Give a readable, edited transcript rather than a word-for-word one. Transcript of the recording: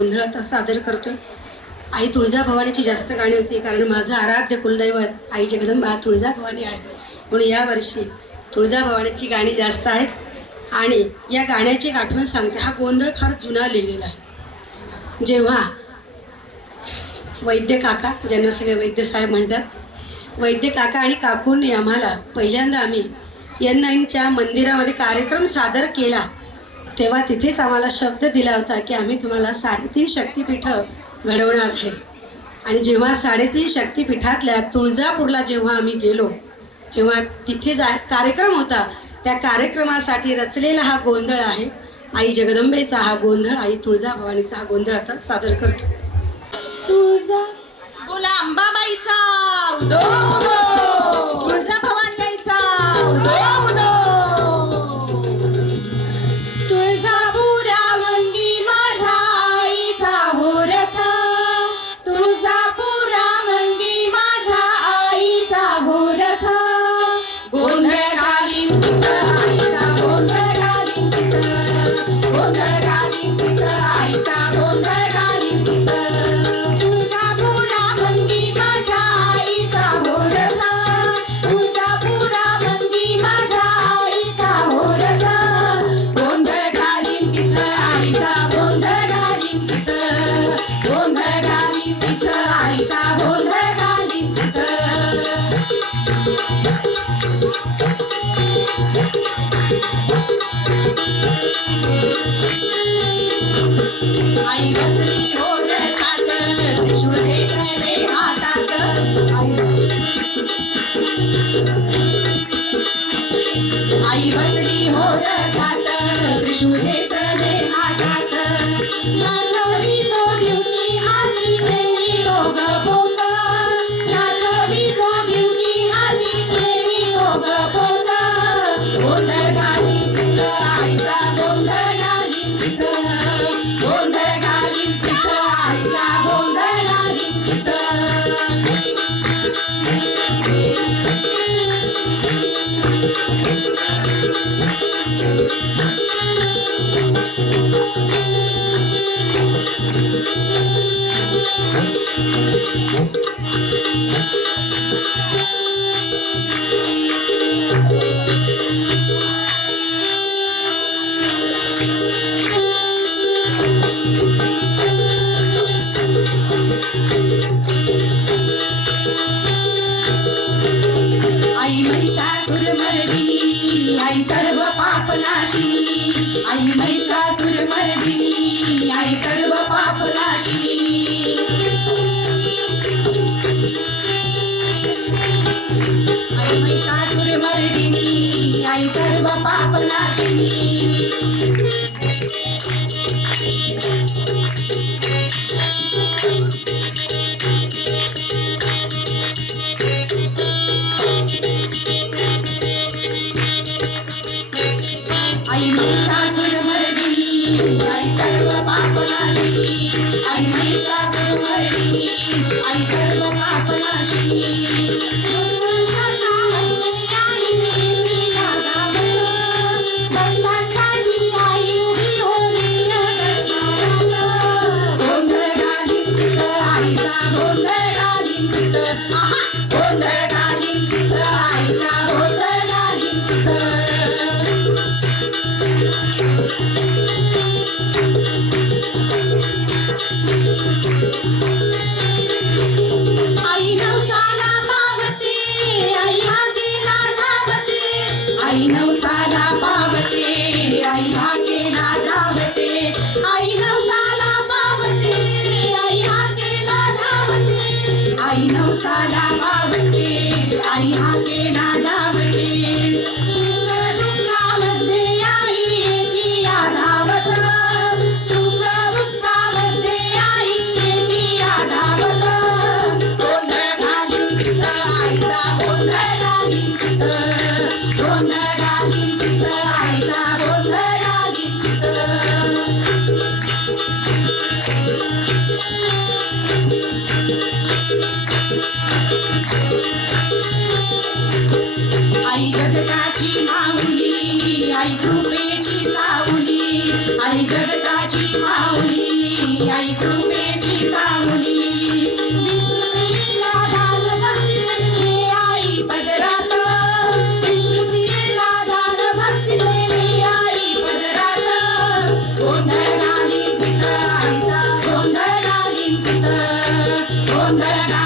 गोंधळ आता सादर करतोय। आई तुळजाभवानीची जास्त गाणी होती, कारण माझं आराध्य कुलदैवत आई जगदंबा तुळजाभवानी आहे, म्हणून यावर्षी तुळजाभवानीची गाणी जास्त आहेत। आणि या गाण्याची एक आठवण सांगते। हा गोंधळ फार जुना लिहिलेला आहे। जेव्हा वैद्य काका, ज्यांना सगळे वैद्य साहेब म्हणतात, वैद्य काका आणि काकूंनी आम्हाला पहिल्यांदा आम्ही N9च्या मंदिरामध्ये कार्यक्रम सादर केला, तेव्हा तिथेच आम्हाला शब्द दिला होता की आम्ही तुम्हाला 3.5 शक्तिपीठं घडवणार आहे। आणि जेव्हा 3.5 शक्तिपीठातल्या तुळजापूरला जेव्हा आम्ही गेलो, तेव्हा तिथे कार्यक्रम होता। त्या कार्यक्रमासाठी रचलेला हा गोंधळ आहे। आई जगदंबेचा हा गोंधळ, आई तुळजाभवानीचा हा गोंधळ आता सादर करतो। तुळजा बोला अंबाबाईचा उदो उदो, तुळजाभवानी आईचा उदो उदो। तुळजापुरामंदी माझ्या आईचा होरथ, तुळजापुरामंदी माझ्या आईचा होरथ। गोंधळ घालीन तिथं आईचा गोंधळ घालीन तिथं, गोंधळ घालीन तिथं आईचा गोंधळ घालीन तिथं। तुळजापुरामंदी माझ्या आईचा होरथ, तुळजापुरामंदी माझ्या आईचा होरथ। गोंधळ घालीन तिथं आईचा गोंधळ घालीन तिथं, गोंधळ घालीन तिथं आईचा गोंधळ घालीन तिथं। आई बसली होरठात, त्रिशूळ घेतले हातात। आई बसली होरठात, त्रिशूळ घेतले हातात। नाचवी तो दिवशी हाती खेळी दोघ पोत, नाचवी तो दिवशी हाती खेळी दोघ पोत। गोंधळ घालीन तिथं आईचा गोंधळ घालीन तिथं, गोंधळ घालीन तिथं आईचा गोंधळ घालीन तिथं। आई महिषासुरमर्दिनी, आई सर्व पापनाशिनी, आई महिषासुरमर्दिनी, आई सर्व पापनाशिनी। आई महिषासुरमर्दिनी, आई सर्व पापनाशिनी। आई महिषासुरमर्दिनी, आई सर्व पापनाशिनी, आई महिषासुरमर्दिनी, आई सर्व पापनाशिनी। बंधांसाठी आई उभी होती गगनात, गोंधळ घालीन तिथं आईचा गोंधळ घालीन तिथं, गोंधळ घालीन तिथं आईचा गोंधळ घालीन तिथं। आई नवसाला पावते, आई हाकेला धावते, आई नवसाला पावते, आई हाकेला धावते। आई नवसाला पावते, आई हाकेला धावते, आई नवसाला पावते, आई हाकेला धावते। सुख दुःखामध्ये आई येती या धावत, सुख दुःखामध्ये आई येती या धावत। गोंधळ घालीन तिथं आईचा गोंधळ घालीन तिथं, गोंधळ घालीन तिथं आईचा गोंधळ घालीन तिथं। गोंधळ